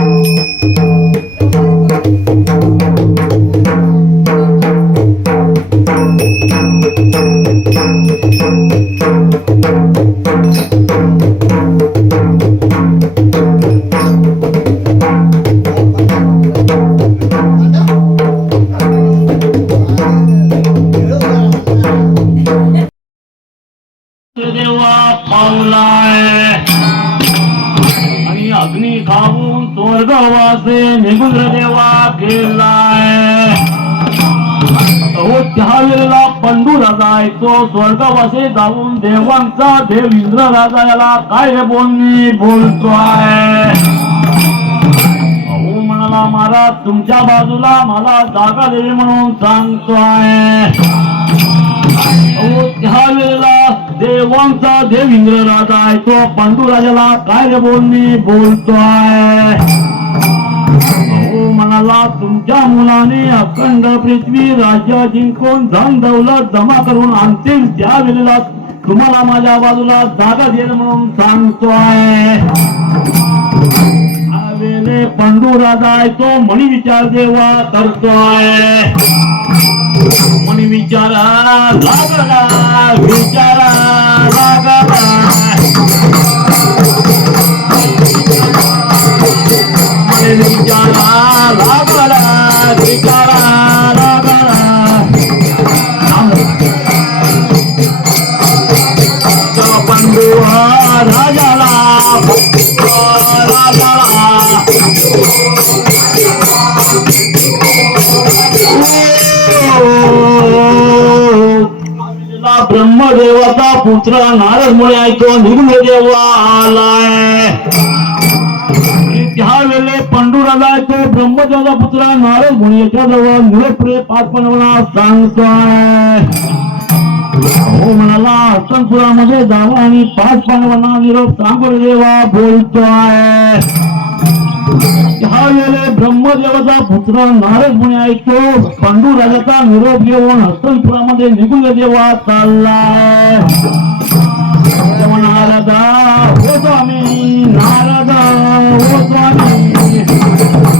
देवा स्वर्गवासे निघून देवा गेलाय. तो त्या वेळेला पंडू राजा आहे स्वर्गवासे जाऊन देवांचा देव इंद्र राजा याला काय रे बोलणी बोलतोय? अहो म्हणाला महाराज तुमच्या बाजूला मला जागा दे म्हणून सांगतोय. अहो, देवांचा देव इंद्र राजा आहे तो पांडू राजाला काय बोलणी बोलतोय? अहो म्हणाला तुमच्या मुलाने अखंड पृथ्वी राज्य जिंकून धन दौलत जमा करून आणतील त्या वेळेला तुम्हाला माझ्या बाजूला जागा देईल म्हणून सांगतोय. वेळे पांडू राजा आहे तो मणी विचार देवा करतोय. मनी विचारा लागला विचारा लागला राजाला राजाला ब्रह्मदेवाचा पुत्र नारद मुळे ऐकतो निघून देवा आलाय त्या वेळेला पंडूराला तो ब्रह्मदेवाचा पुत्र नारद मुनी याच्या जवळ निरप्रे पाच बनवला सांगतोय हो म्हणाला हसनपुरामध्ये जावा आणि पाच पांडवांना निरोप सांगून देवा बोलतोय. ह्या ब्रह्मदेवाचा पुत्र नारद म्हणे ऐकतो पांडू राजाचा निरोप घेऊन हस्तनपुरामध्ये निघून देवा चाललाय. हो नारदा हो स्वामी नारदा हो स्वामी.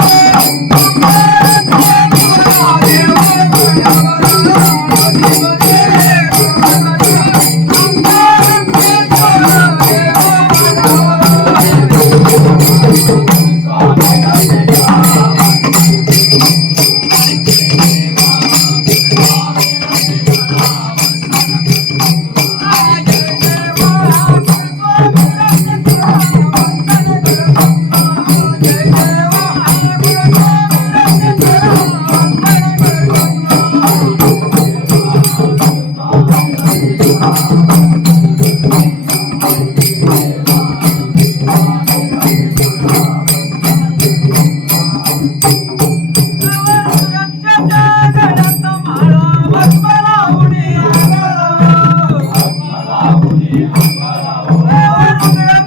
Faraó.